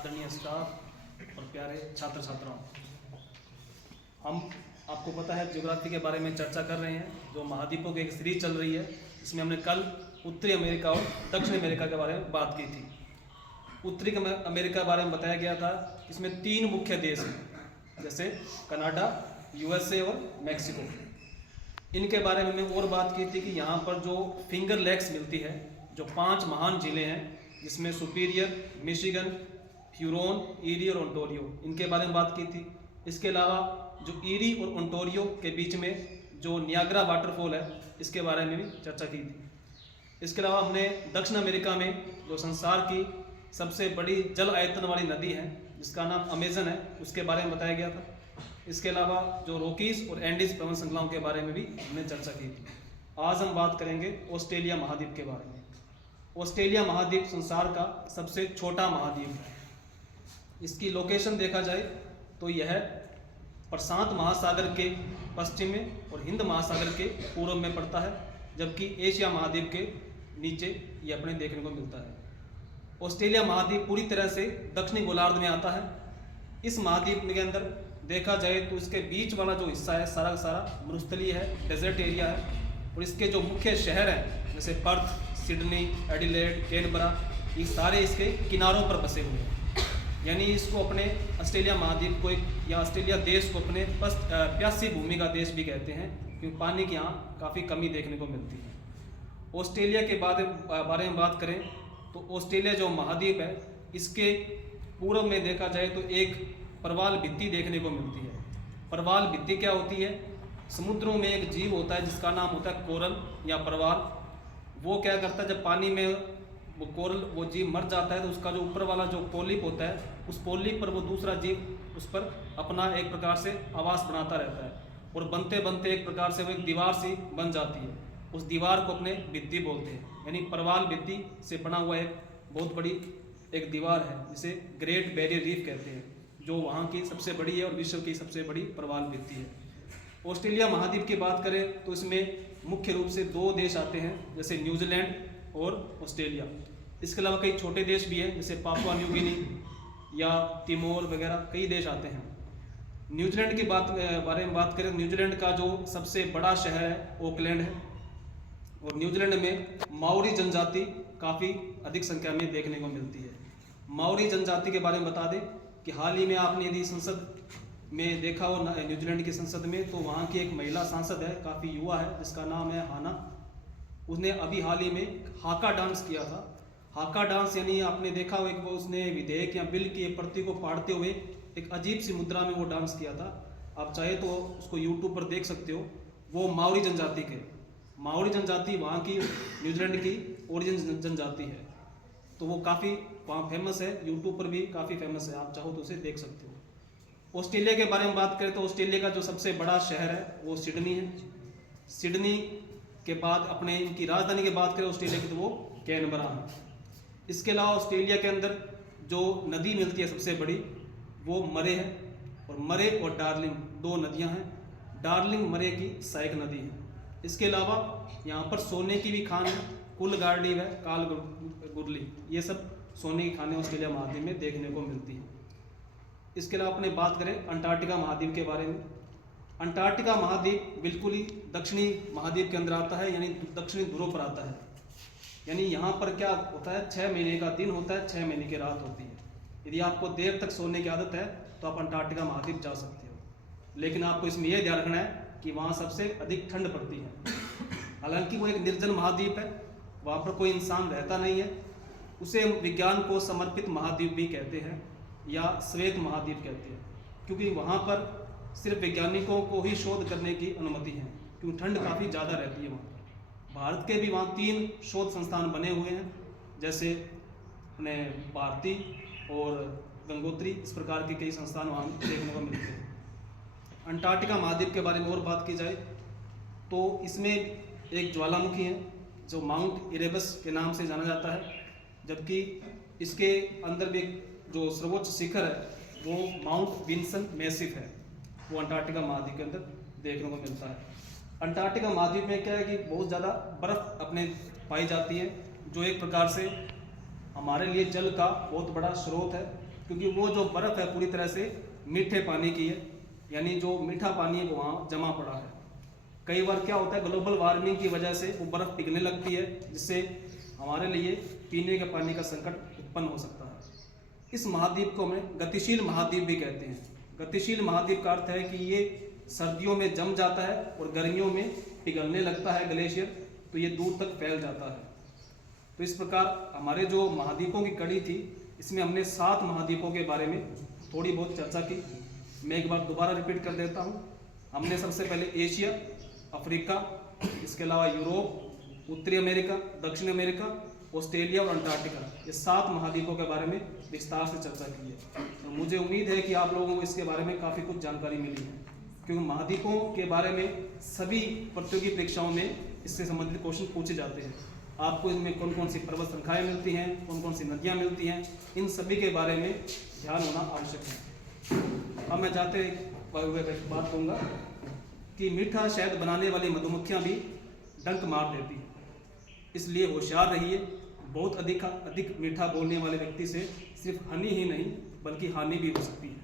आदरणीय स्टाफ और प्यारे छात्र छात्राओं, हम आपको पता है ज्योग्राफी के बारे में चर्चा कर रहे हैं। जो महाद्वीपों की एक सीरीज चल रही है, इसमें हमने कल उत्तरी अमेरिका और दक्षिण अमेरिका के बारे में बात की थी। उत्तरी अमेरिका के बारे में बताया गया था, इसमें 3 मुख्य देश हैं, जैसे कनाडा, यूएसए और मैक्सिको। इनके बारे में हमने और बात की थी कि यहाँ पर जो फिंगर लेक्स मिलती है, जो 5 महान जिले हैं, जिसमें सुपीरियर, मिशिगन, ह्यूरोन, ईरी और ओंटारियो, इनके बारे में बात की थी। इसके अलावा जो ईरी और ओंटारियो के बीच में जो नियाग्रा वाटरफॉल है, इसके बारे में भी चर्चा की थी। इसके अलावा हमने दक्षिण अमेरिका में जो संसार की सबसे बड़ी जल आयतन वाली नदी है, जिसका नाम अमेजन है, उसके बारे में बताया गया था। इसके अलावा जो रॉकीज और एंडीज पर्वत श्रृंखलाओं के बारे में भी हमने चर्चा की थी। आज हम बात करेंगे ऑस्ट्रेलिया महाद्वीप के बारे में। ऑस्ट्रेलिया महाद्वीप संसार का सबसे छोटा महाद्वीप है। इसकी लोकेशन देखा जाए तो यह प्रशांत महासागर के पश्चिम में और हिंद महासागर के पूर्व में पड़ता है, जबकि एशिया महाद्वीप के नीचे ये अपने देखने को मिलता है। ऑस्ट्रेलिया महाद्वीप पूरी तरह से दक्षिणी गोलार्ध में आता है। इस महाद्वीप के अंदर देखा जाए तो इसके बीच वाला जो हिस्सा है सारा का सारा मरुस्थलीय है, डेजर्ट एरिया है, और इसके जो मुख्य शहर हैं जैसे पर्थ, सिडनी, एडिलेड, कैनबरा, ये सारे इसके किनारों पर बसे हुए हैं। यानी इसको अपने ऑस्ट्रेलिया महाद्वीप को या ऑस्ट्रेलिया देश को अपने प्यासी भूमि का देश भी कहते हैं, क्योंकि पानी की यहाँ काफ़ी कमी देखने को मिलती है। ऑस्ट्रेलिया के बारे में बात करें तो ऑस्ट्रेलिया जो महाद्वीप है, इसके पूर्व में देखा जाए तो एक प्रवाल भित्ति देखने को मिलती है। प्रवाल भित्ति क्या होती है? समुद्रों में एक जीव होता है जिसका नाम होता है कोरल या प्रवाल। वो क्या करता है, जब पानी में वो जीव मर जाता है तो उसका जो ऊपर वाला जो पोलिप होता है, उस पोलिप पर वो दूसरा जीव उस पर अपना एक प्रकार से आवास बनाता रहता है, और बनते बनते एक प्रकार से वो एक दीवार सी बन जाती है। उस दीवार को अपने भित्ति बोलते हैं। यानी प्रवाल भित्ति से बना हुआ एक बहुत बड़ी एक दीवार है, जिसे ग्रेट बैरियर रीफ कहते हैं, जो वहाँ की सबसे बड़ी है और विश्व की सबसे बड़ी प्रवाल भित्ति है। ऑस्ट्रेलिया महाद्वीप की बात करें तो इसमें मुख्य रूप से 2 देश आते हैं, जैसे न्यूजीलैंड और ऑस्ट्रेलिया। इसके अलावा कई छोटे देश भी हैं, जैसे पापुआ न्यू गिनी या तिमोर वगैरह, कई देश आते हैं। न्यूजीलैंड की बारे में बात करें, न्यूजीलैंड का जो सबसे बड़ा शहर है ऑकलैंड है, और न्यूजीलैंड में माओरी जनजाति काफ़ी अधिक संख्या में देखने को मिलती है। माओरी जनजाति के बारे में बता दें कि हाल ही में आपने यदि संसद में देखा हो न्यूजीलैंड की संसद में, तो वहाँ की एक महिला सांसद है, काफ़ी युवा है, जिसका नाम है हाना। उसने अभी हाल ही में हाका डांस किया था। हाका डांस यानी आपने देखा हो, एक वो उसने विधेयक या बिल की प्रति को फाड़ते हुए एक अजीब सी मुद्रा में वो डांस किया था। आप चाहे तो उसको यूट्यूब पर देख सकते हो। वो माओरी जनजाति वहाँ की न्यूजीलैंड की ओरिजिन जनजाति है, तो वो काफ़ी वहाँ फेमस है, यूट्यूब पर भी काफ़ी फेमस है, आप चाहो तो उसे देख सकते हो। ऑस्ट्रेलिया के बारे में बात करें तो ऑस्ट्रेलिया का जो सबसे बड़ा शहर है वो सिडनी है। सिडनी के बाद अपने इनकी राजधानी की बात करें ऑस्ट्रेलिया की तो वो कैनबरा है। इसके अलावा ऑस्ट्रेलिया के अंदर जो नदी मिलती है सबसे बड़ी, वो मरे है, और मरे और डार्लिंग 2 नदियाँ हैं। डार्लिंग मरे की सहायक नदी है। इसके अलावा यहाँ पर सोने की भी खान है, कुलगार्डी है, कालगुरली, ये सब सोने की खानें ऑस्ट्रेलिया महाद्वीप में देखने को मिलती है। इसके अलावा अपने बात करें अंटार्कटिका महाद्वीप के बारे में। अंटार्कटिका महाद्वीप बिल्कुल ही दक्षिणी महाद्वीप के अंदर आता है, यानी दक्षिणी ध्रुव पर आता है। यानी यहाँ पर क्या होता है, 6 महीने का दिन होता है, 6 महीने की रात होती है। यदि आपको देर तक सोने की आदत है तो आप अंटार्कटिका महाद्वीप जा सकते हो, लेकिन आपको इसमें यह ध्यान रखना है कि वहाँ सबसे अधिक ठंड पड़ती है। हालांकि वो एक निर्जन महाद्वीप है, वहाँ पर कोई इंसान रहता नहीं है। उसे विज्ञान को समर्पित महाद्वीप भी कहते हैं या श्वेत महाद्वीप कहते हैं, क्योंकि वहाँ पर सिर्फ वैज्ञानिकों को ही शोध करने की अनुमति है, क्योंकि ठंड काफ़ी ज़्यादा रहती है वहाँ पर। भारत के भी वहाँ 3 शोध संस्थान बने हुए हैं, जैसे अपने भारती और गंगोत्री, इस प्रकार के कई संस्थान वहाँ देखने को मिलते हैं। अंटार्कटिका महाद्वीप के बारे में और बात की जाए तो इसमें एक ज्वालामुखी है जो माउंट इरेबस के नाम से जाना जाता है, जबकि इसके अंदर भी जो सर्वोच्च शिखर है वो माउंट विंसन मैसिव है, वो अंटार्कटिका महाद्वीप के अंदर देखने को मिलता है। अंटार्कटिका महाद्वीप में क्या है कि बहुत ज़्यादा बर्फ़ अपने पाई जाती है, जो एक प्रकार से हमारे लिए जल का बहुत बड़ा स्रोत है, क्योंकि वो जो बर्फ़ है पूरी तरह से मीठे पानी की है, यानी जो मीठा पानी है वो वहाँ जमा पड़ा है। कई बार क्या होता है, ग्लोबल वार्मिंग की वजह से वो बर्फ़ पिघलने लगती है, जिससे हमारे लिए पीने के पानी का संकट उत्पन्न हो सकता है। इस महाद्वीप को हमें गतिशील महाद्वीप भी कहते हैं। गतिशील महाद्वीप का अर्थ है कि ये सर्दियों में जम जाता है और गर्मियों में पिघलने लगता है ग्लेशियर, तो ये दूर तक फैल जाता है। तो इस प्रकार हमारे जो महाद्वीपों की कड़ी थी, इसमें हमने 7 महाद्वीपों के बारे में थोड़ी बहुत चर्चा की। मैं एक बार दोबारा रिपीट कर देता हूँ। हमने सबसे पहले एशिया, अफ्रीका, इसके अलावा यूरोप, उत्तरी अमेरिका, दक्षिण अमेरिका, ऑस्ट्रेलिया और अंटार्कटिका, ये 7 महाद्वीपों के बारे में विस्तार से चर्चा की है। तो मुझे उम्मीद है कि आप लोगों को इसके बारे में काफ़ी कुछ जानकारी मिली है, क्योंकि महाद्वीपों के बारे में सभी प्रतियोगी परीक्षाओं में इससे संबंधित क्वेश्चन पूछे जाते हैं। आपको इनमें कौन कौन सी पर्वत श्रृंखलाएँ मिलती हैं, कौन कौन सी नदियाँ मिलती हैं, इन सभी के बारे में ध्यान होना आवश्यक है। अब मैं जाते बात कहूँगा कि मीठा शहद बनाने वाली मधुमक्खियाँ भी डंक मार देती हैं, इसलिए होशियार रहिए। बहुत अधिक मीठा बोलने वाले व्यक्ति से सिर्फ हनी ही नहीं बल्कि हानि भी हो सकती है।